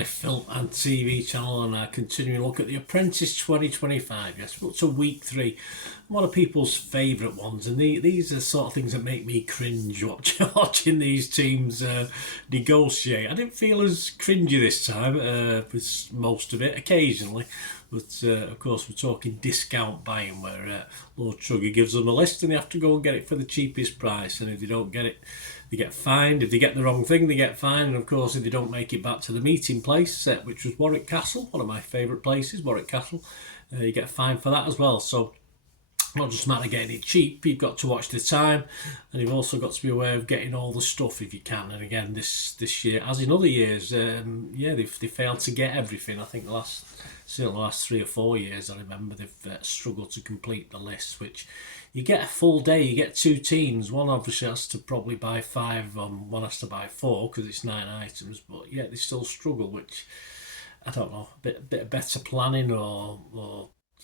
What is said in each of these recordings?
my film and TV channel, and I continuing to look at the Apprentice 2025. Yes, up to week 3. One of people's favourite ones, and these are sort of things that make me cringe watching these teams negotiate. I didn't feel as cringy this time with most of it, occasionally. But of course, we're talking discount buying, where Lord Trugger gives them a list and they have to go and get it for the cheapest price. And if they don't get it, they get fined. If they get the wrong thing, they get fined. And of course, if they don't make it back to the meeting place, which was Warwick Castle, one of my favourite places, Warwick Castle, you get fined for that as well. So not just a matter of getting it cheap, you've got to watch the time, and you've also got to be aware of getting all the stuff if you can. And again, this year, as in other years, they failed to get everything. I think the last 3 or 4 years, I remember they've struggled to complete the list, which you get a full day, you get 2 teams. One obviously has to probably buy 5, one has to buy 4 because it's 9 items, but yeah, they still struggle, which, I don't know, a bit of better planning or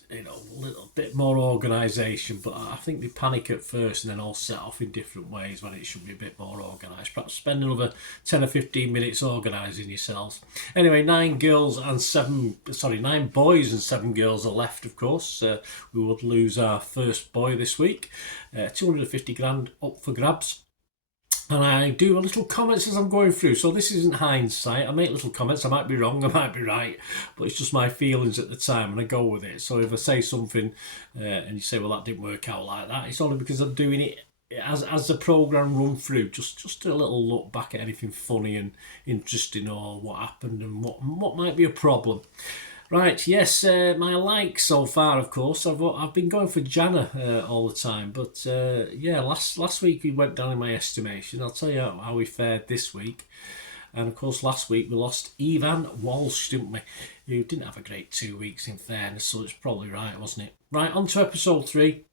a little bit more organisation. But I think they panic at first and then all set off in different ways when it should be a bit more organised. Perhaps spend another 10 or 15 minutes organising yourselves. Anyway, 9 boys and 7 girls are left, of course. We would lose our first boy this week. 250 grand up for grabs. And I do a little comments as I'm going through. So this isn't hindsight. I make little comments. I might be wrong, I might be right. But it's just my feelings at the time and I go with it. So if I say something and you say, well, that didn't work out like that, it's only because I'm doing it as the programme run through. Just a little look back at anything funny and interesting or what happened and what might be a problem. Right, yes, my likes so far, of course, I've been going for Jana all the time, but last week we went down in my estimation. I'll tell you how we fared this week. And of course, last week we lost Ivan Walsh, didn't we? Who didn't have a great 2 weeks, in fairness, so it's probably right, wasn't it? Right, on to episode 3.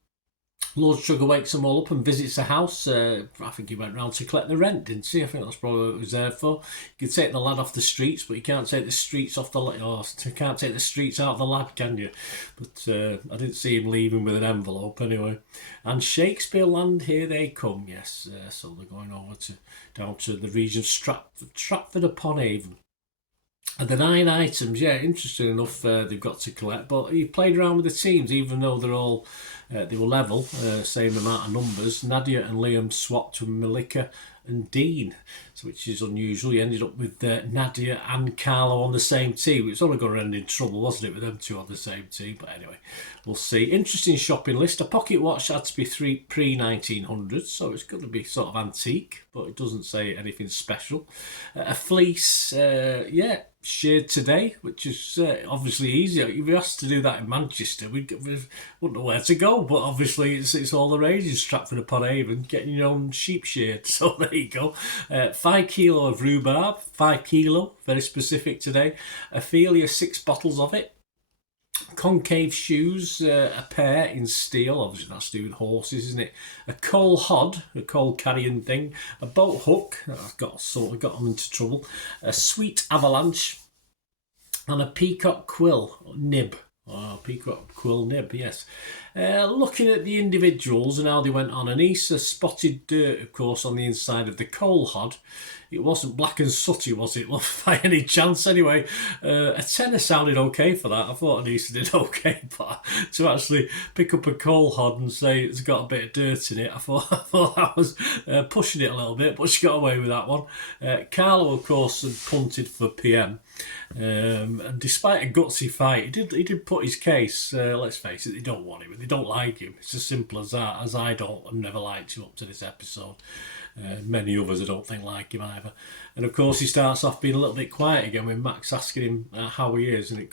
Lord Sugar wakes them all up and visits the house. I think he went round to collect the rent, didn't he? I think that's probably what it was there for. You can take the lad off the streets, but you can't take the streets off you can't take the streets out of the lad, can you? But I didn't see him leaving with an envelope anyway. And Shakespeare Land, here they come, yes. So they're going over down to the region of Stratford upon Avon. And the 9 items, yeah, interesting enough, they've got to collect. But he played around with the teams, even though they were level, same amount of numbers. Nadia and Liam swapped to Malika and Dean, which is unusual. He ended up with Nadia and Carlo on the same team. It was only going to end in trouble, wasn't it, with them 2 on the same team? But anyway, we'll see. Interesting shopping list. A pocket watch had to be pre-1900s, so it's going to be sort of antique, but it doesn't say anything special. A fleece, shared today, which is obviously easier. If we asked to do that in Manchester, we wouldn't know where to go, but obviously it's all the rage in Stratford upon Avon, getting your own sheep sheared. So there you go. 5 kilo of rhubarb, 5 kilo, very specific today. Ophelia, 6 bottles of it. Concave shoes, a pair in steel, obviously that's doing horses, isn't it? A coal hod, a coal carrying thing, a boat hook, I've got them into trouble, a sweet avalanche, and a peacock quill nib. Oh, peacock quill nib, yes. Looking at the individuals and how they went on, Anissa spotted dirt, of course, on the inside of the coal hod. It wasn't black and sooty, was it, love, by any chance? Anyway, a tenner sounded okay for that. I thought Anissa did okay, but to actually pick up a coal hod and say it's got a bit of dirt in it, I thought that was pushing it a little bit, but she got away with that one. Carlo, of course, had punted for PM. And despite a gutsy fight, he did put his case. Let's face it, they don't want him, they don't like him. It's as simple as that. As I don't, I've never liked him up to this episode. Many others I don't think like him either. And of course he starts off being a little bit quiet again when Max asking him how he is, and it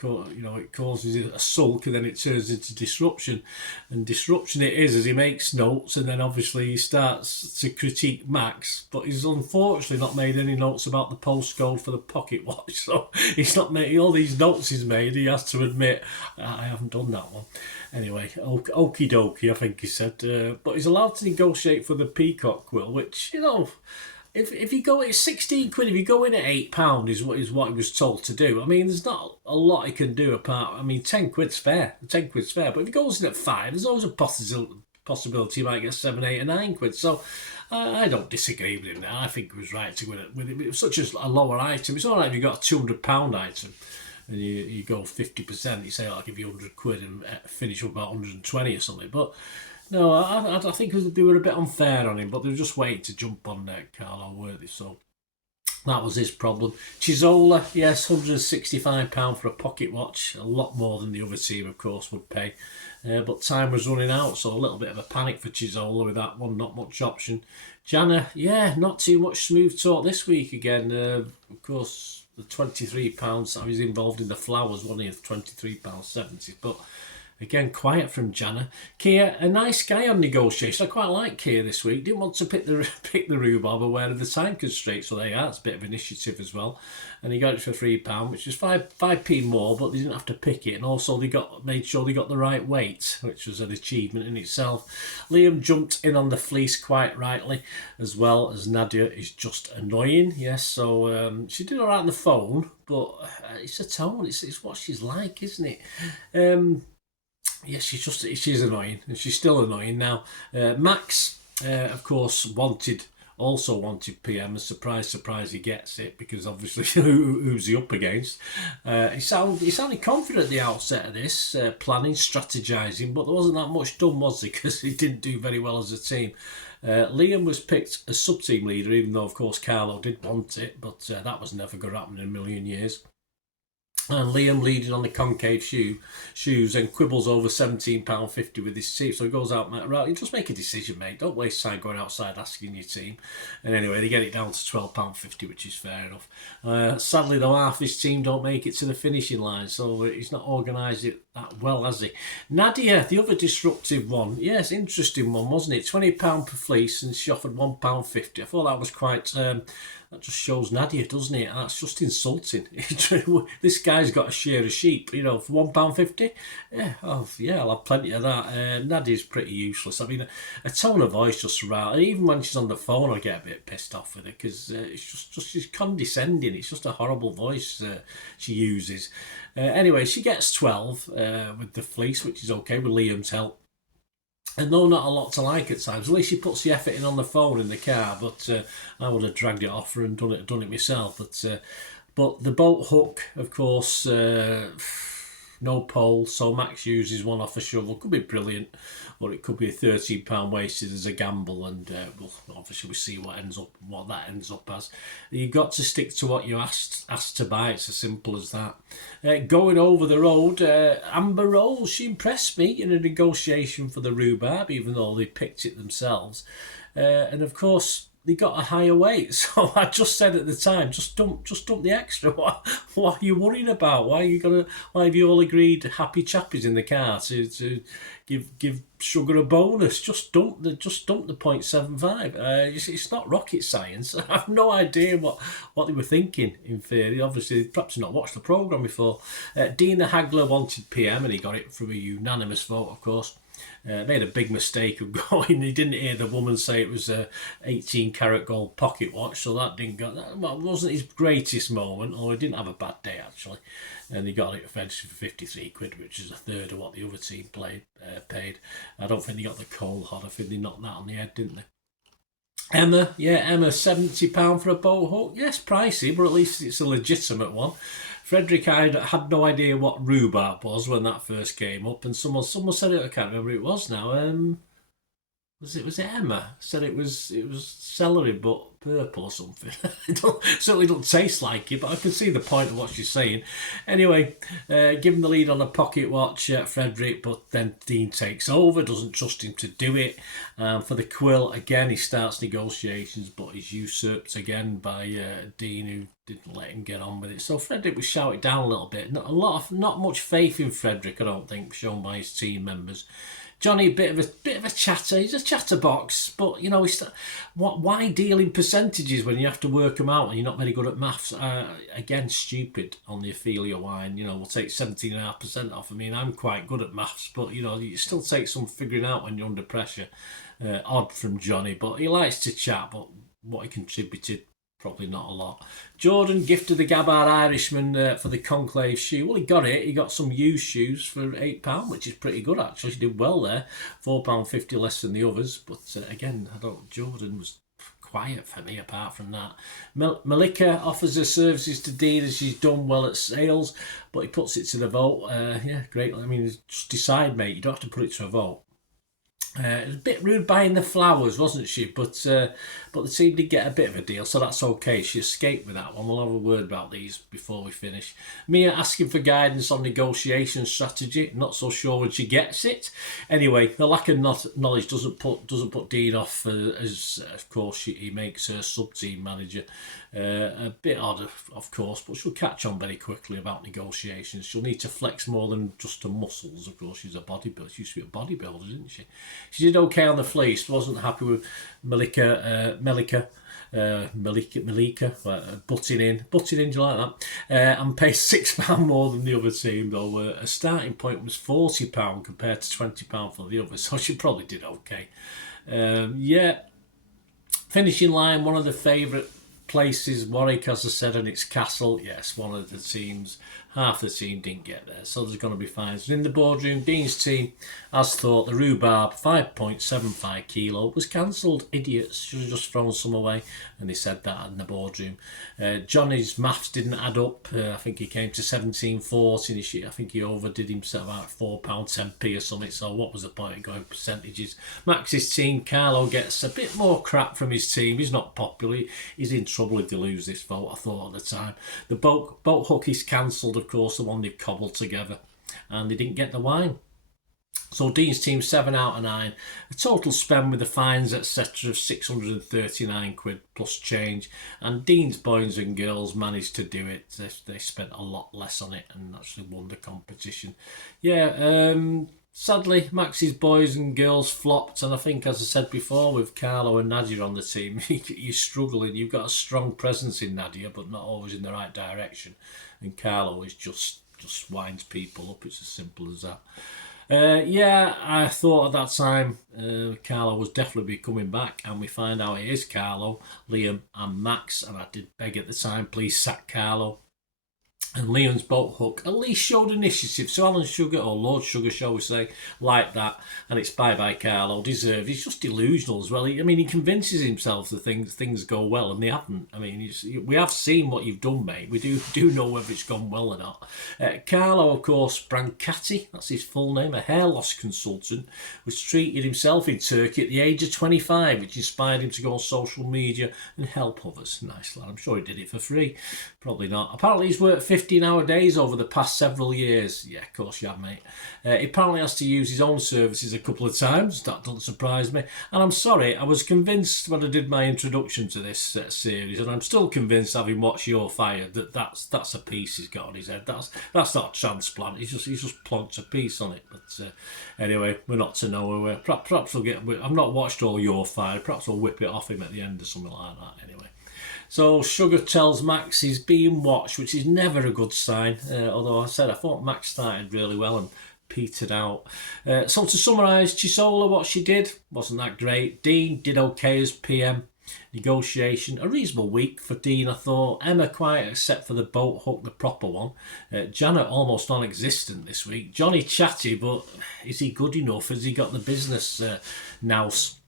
causes a sulk, and then it turns into disruption. And disruption it is as he makes notes, and then obviously he starts to critique Max, but he's unfortunately not made any notes about the postcode for the pocket watch. So he's not made all these notes he's made. He has to admit, I haven't done that one. Anyway, okie dokie, I think he said. But he's allowed to negotiate for the peacock quill, which, if you go, it's 16 quid. If you go in at £8 is what he was told to do. I mean, there's not a lot he can do apart. I mean, 10 quid's fair. 10 quid's fair. But if he goes in at 5, there's always a possibility he might get 7, 8 or 9 quid. So I don't disagree with him now. I think he was right to win it with it. It was such a lower item. It's all right if you've got a £200 item and you go 50%, you say, I'll give you 100 quid and finish up about 120 or something. But no, I think they were a bit unfair on him, but they were just waiting to jump on Carlo, weren't they? So that was his problem. Chisola, yes, £165 for a pocket watch. A lot more than the other team, of course, would pay. But time was running out, so a little bit of a panic for Chisola with that one, not much option. Jana, yeah, not too much smooth talk this week again. Of course, the £23, I was involved in the flowers, wasn't he? £23.70, but again, quiet from Jana. Kia, a nice guy on negotiation. I quite like Kia this week. Didn't want to pick the rhubarb, aware of the time constraint. So there you are. It's a bit of initiative as well. And he got it for £3, which is 5p more, but they didn't have to pick it. And also they made sure they got the right weight, which was an achievement in itself. Liam jumped in on the fleece quite rightly, as well as Nadia is just annoying. Yes, so she did all right on the phone, but it's a tone. It's what she's like, isn't it? Yes, she's annoying, and she's still annoying now. Max, of course, also wanted PM, and surprise, he gets it, because obviously who's he up against? He sounded confident at the outset of this, planning, strategising, but there wasn't that much done, was there? Because he didn't do very well as a team. Liam was picked as sub-team leader, even though, of course, Carlo did want it, but that was never going to happen in a million years. And Liam leading on the concave shoes and quibbles over £17.50 with his team. So he goes out, right, you just make a decision, mate. Don't waste time going outside asking your team. And anyway, they get it down to £12.50, which is fair enough. Sadly, though, half his team don't make it to the finishing line. So he's not organised it that well, has he? Nadia, the other disruptive one. Yes, interesting one, wasn't it? £20 per fleece, and she offered £1.50. I thought that was quite... that just shows Nadia, doesn't it? That's just insulting. This guy's got a share of sheep, for £1.50. Yeah, I'll have plenty of that. Nadia's pretty useless. I mean, a tone of voice just right. Even when she's on the phone, I get a bit pissed off with her, because it's just she's condescending. It's just a horrible voice she uses. Anyway, she gets 12 with the fleece, which is okay with Liam's help. And though not a lot to like at times, at least she puts the effort in on the phone in the car. But I would have dragged it off her and done it myself. But the boat hook, of course, no pole, so Max uses one off a shovel. Could be brilliant, or it could be a £13 wasted as a gamble, and we'll see what that ends up as. You've got to stick to what you asked to buy. It's as simple as that. Going over the road, Amber Rose, she impressed me in a negotiation for the rhubarb, even though they picked it themselves. And of course, they got a higher weight, so I just said at the time, just dump the extra. What are you worrying about? Why have you all agreed, happy chappies in the car, to give Sugar a bonus? Just dump the 0.75. It's not rocket science. I have no idea what they were thinking. In theory, obviously, perhaps not watched the programme before. Dina Hagler wanted PM, and he got it from a unanimous vote, of course. Made a big mistake of going. He didn't hear the woman say it was a 18-karat gold pocket watch, so that wasn't his greatest moment, or he didn't have a bad day actually. And he got it eventually for 53 quid, which is a third of what the other team paid. I don't think they got the coal hod. I think they knocked that on the head, didn't they? Emma, £70 for a boat hook. Yes, pricey, but at least it's a legitimate one. Frederick, I had no idea what rhubarb was when that first came up, and someone said it. I can't remember who it was now. Was it Emma? Said it was celery but purple or something. Certainly don't taste like it, but I can see the point of what she's saying. Anyway, given the lead on a pocket watch, Frederick, but then Dean takes over, doesn't trust him to do it. For the quill, again, he starts negotiations, but he's usurped again by Dean, who didn't let him get on with it. So Frederick was shouted down a little bit. Not much faith in Frederick, I don't think, shown by his team members. Johnny, a bit of a chatter. He's a chatterbox, but why deal in percentages when you have to work them out and you're not very good at maths? Again, stupid on the Ophelia wine. We'll take 17.5% off. I mean, I'm quite good at maths, but you still take some figuring out when you're under pressure. Odd from Johnny, but he likes to chat. But what he contributed Probably not a lot. Jordan gifted the Gabbard Irishman for the Conclave shoe. Well, he got it. He got some used shoes for £8, which is pretty good, actually. He did well there. £4.50 less than the others. But again, Jordan was quiet for me apart from that. Malika offers her services to Dean as she's done well at sales, but he puts it to the vote. Yeah, great. I mean, just decide, mate. You don't have to put it to a vote. It was a bit rude buying the flowers, wasn't she? But the team did get a bit of a deal, so that's okay. She escaped with that one. We'll have a word about these before we finish. Mia asking for guidance on negotiation strategy. Not so sure when she gets it. Anyway, the lack of knowledge doesn't put Dean off, as of course he makes her sub-team manager. A bit odd, of course, but she'll catch on very quickly about negotiations. She'll need to flex more than just her muscles. Of course, she's a bodybuilder. She used to be a bodybuilder, didn't she? She did okay on the fleece. Wasn't happy with Malika, butting in. Do you like that? And paid £6 more than the other team, though. A starting point was £40 compared to £20 for the others, so she probably did okay. Finishing line, one of the favourite places, Warwick, as I said, and it's Castle. Yes, one of the teams, half the team didn't get there, so there's going to be fines. And in the boardroom, Dean's team, as thought, the rhubarb 5.75 kilo was cancelled. Idiots, should have just thrown some away, and they said that in the boardroom. Johnny's maths didn't add up. I think he came to 17.40. I think he overdid himself about £4.10p or something, so what was the point of going percentages? Max's team, Carlo, gets a bit more crap from his team. He's not popular. He's in trouble if they lose this vote, I thought at the time. The boat hook is cancelled, of course, the one they've cobbled together, and they didn't get the wine. So Dean's team 7 out of 9. A total spend with the fines, etc. of £639 plus change. And Dean's boys and girls managed to do it. They spent a lot less on it and actually won the competition. Sadly, Max's boys and girls flopped, and I think, as I said before, with Carlo and Nadia on the team, you're struggling. You've got a strong presence in Nadia, but not always in the right direction. And Carlo is just winds people up. It's as simple as that. I thought at that time Carlo was definitely coming back, and we find out it is Carlo, Liam and Max, and I did beg at the time, please sack Carlo. And Liam's boat hook at least showed initiative. So Alan Sugar, or Lord Sugar, shall we say, like that. And it's bye-bye Carlo, deserved. He's just delusional as well. He convinces himself that things go well, and they haven't. I mean, we have seen what you've done, mate. We do know whether it's gone well or not. Carlo, of course, Brancati, that's his full name, a hair loss consultant, was treated himself in Turkey at the age of 25, which inspired him to go on social media and help others. Nice lad. I'm sure he did it for free. Probably not. Apparently he's worked 15-hour days over the past several years. Yeah, of course you have, mate. He apparently has to use his own services a couple of times. That doesn't surprise me. And I'm sorry, I was convinced when I did my introduction to this series, and I'm still convinced, having watched You're Fired, that's a piece he's got on his head. That's not a transplant. He's just plonked a piece on it. But anyway, we're not to know. Perhaps we'll get. I've not watched all You're Fired. Perhaps we'll whip it off him at the end or something like that. Anyway. So Sugar tells Max he's being watched, which is never a good sign. Although I thought Max started really well and petered out. So to summarise, Chisola, what she did wasn't that great. Dean did okay as PM. Negotiation, a reasonable week for Dean, I thought. Emma quiet except for the boat hook, the proper one. Janet almost non-existent this week. Johnny chatty, but is he good enough? Has he got the business nous?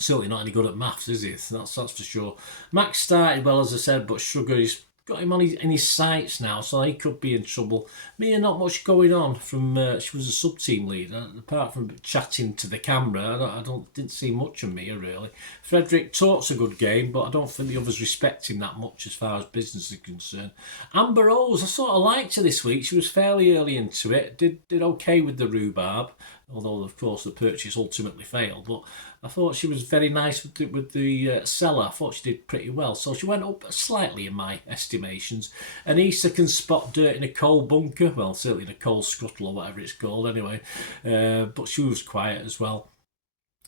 Certainly not any good at maths, is he? That's for sure. Max started well, as I said, but Sugar's got him in his sights now, so he could be in trouble. Mia, not much going on from. She was a sub-team leader. Apart from chatting to the camera, I didn't see much of Mia, really. Frederick talks a good game, but I don't think the others respect him that much as far as business is concerned. Amber Rose, I sort of liked her this week. She was fairly early into it. Did okay with the rhubarb, although, of course, the purchase ultimately failed. But I thought she was very nice with the seller. I thought she did pretty well. So she went up slightly in my estimations. Anissa can spot dirt in a coal bunker. Well, certainly in a coal scuttle or whatever it's called anyway. But she was quiet as well.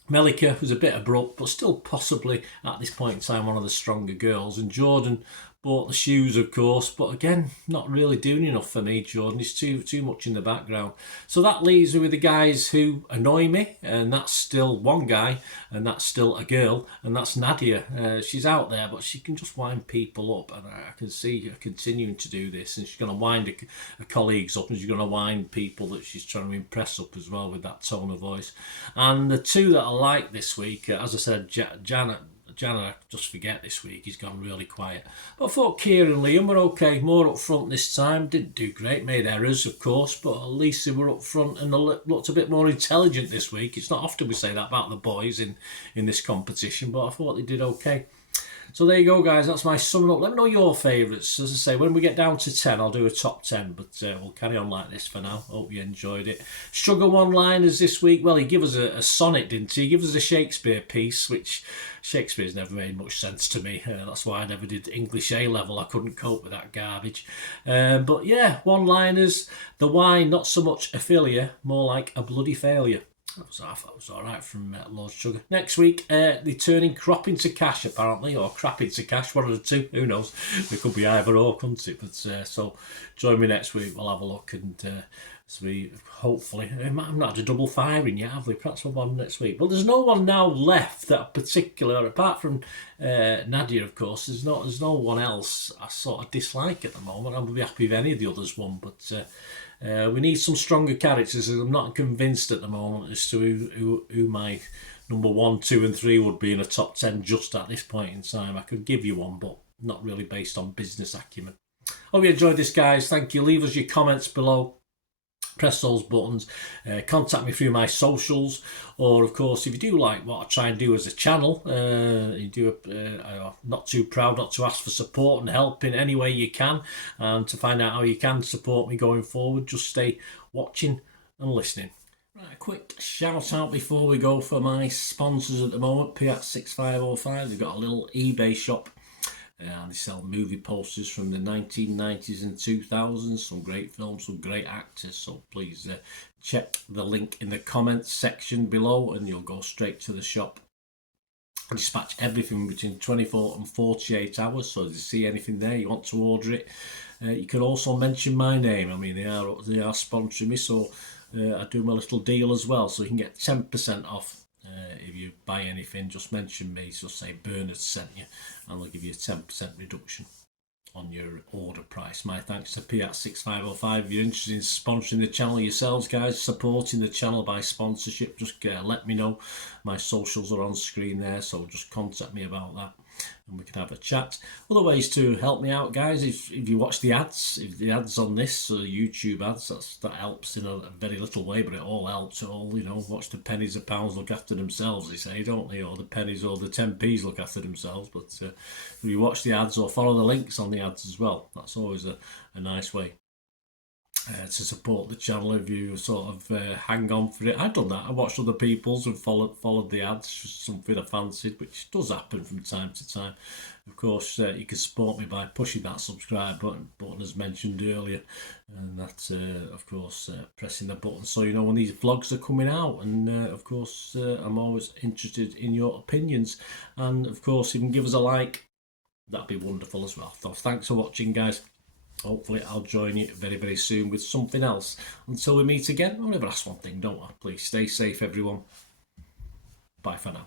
Melika was a bit abrupt, but still possibly, at this point in time, one of the stronger girls. And Jordan bought the shoes, of course, but again, not really doing enough for me, Jordan. He's too much in the background. So that leaves me with the guys who annoy me, and that's still one guy, and that's still a girl, and that's Nadia. She's out there, but she can just wind people up, and I can see her continuing to do this, and she's going to wind her colleagues up, and she's going to wind people that she's trying to impress up as well with that tone of voice. And the two that I like this week, as I said, Janet, I just forget this week, he's gone really quiet. But I thought Kieran and Liam were okay, more up front this time. Didn't do great, made errors of course, but at least they were up front and they looked a bit more intelligent this week. It's not often we say that about the boys in this competition, but I thought they did okay. So there you go, guys. That's my summing up. Let me know your favourites. As I say, when we get down to 10, I'll do a top 10, but we'll carry on like this for now. Hope you enjoyed it. Sugar one-liners this week. Well, he gave us a sonnet, didn't he? He gave us a Shakespeare piece, which Shakespeare's never made much sense to me. That's why I never did English A-level. I couldn't cope with that garbage. But yeah, one-liners. The wine, not so much Ophelia, more like a bloody failure. I thought it was alright from Lord Sugar. Next week, they're turning crop into cash, apparently, or crap into cash, one of the two, who knows. It could be either or, couldn't it? But so join me next week, we'll have a look, and as we hopefully, I've not had a double firing yet, have we? Perhaps we'll one next week. But there's no one now left that particular, apart from Nadia, of course, there's no one else I sort of dislike at the moment. I would be happy if any of the others won, but we need some stronger characters, and I'm not convinced at the moment as to who my number 1, 2 and 3 would be in a top 10 just at this point in time. I could give you one, but not really based on business acumen. Hope you enjoyed this, guys. Thank you. Leave us your comments below. Press those buttons, contact me through my socials, or of course if you do like what I try and do as a channel, not too proud not to ask for support and help in any way you can, and to find out how you can support me going forward, just stay watching and listening. Right, a quick shout out before we go for my sponsors at the moment. P6505, they've got a little eBay shop. They sell movie posters from the 1990s and 2000s, some great films, some great actors, so please check the link in the comments section below and you'll go straight to the shop. I dispatch everything between 24 and 48 hours, so if you see anything there, you want to order it, you can also mention my name. I mean, they are sponsoring me, so I do my little deal as well, so you can get 10% off. If you buy anything, just mention me, so say Bernard sent you, and they'll give you a 10% reduction on your order price. My thanks to P6505. If you're interested in sponsoring the channel yourselves, guys, supporting the channel by sponsorship, just let me know. My socials are on screen there, so just contact me about that and we can have a chat. Other ways to help me out, guys, if you watch the ads, if the ads on this YouTube ads, that helps in a very little way, but it all helps. It all, watch the pennies and pounds look after themselves, they say, don't they? Or the pennies or the 10p's look after themselves. But if you watch the ads or follow the links on the ads as well, that's always a nice way to support the channel. If you sort of hang on for it, I've done that. I watched other people's and followed the ads, something I fancied, which does happen from time to time. Of course, you can support me by pushing that subscribe button as mentioned earlier, and that of course pressing the button so you know when these vlogs are coming out. And of course I'm always interested in your opinions, and of course if you can give us a like, that'd be wonderful as well. So thanks for watching, guys. Hopefully I'll join you very, very soon with something else. Until we meet again, I'll never ask one thing, don't I? Please stay safe, everyone. Bye for now.